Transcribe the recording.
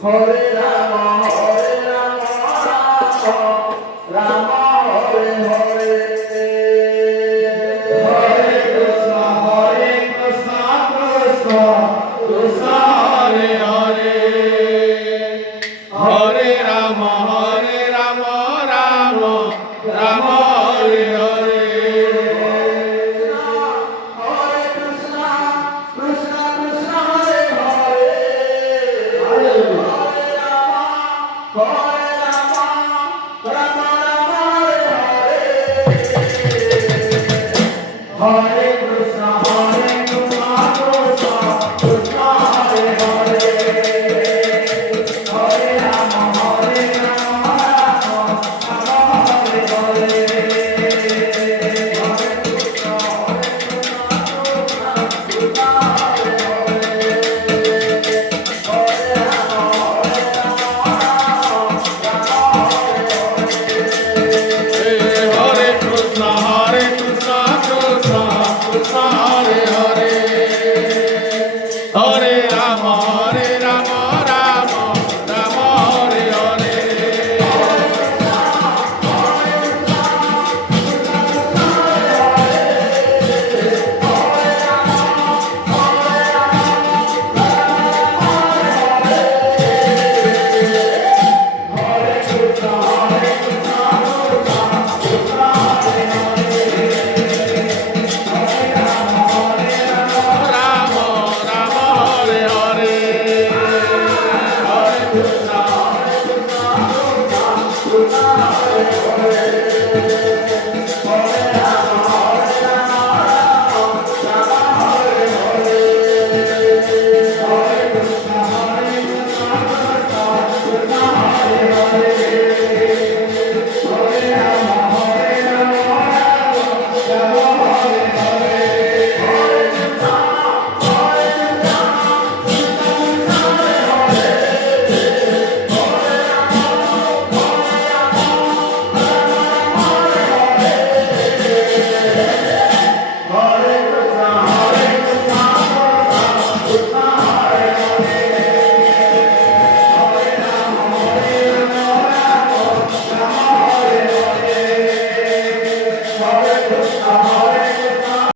Hare Rama Rama Hare Hare Hare Krishna Krishna Krishna Hare Hare Hare Rama Rama Rama Hare Hare Hare Krishna Krishna Krishna Hare Hare Hare Rama Rama Rama Hare Hare Hare Krishna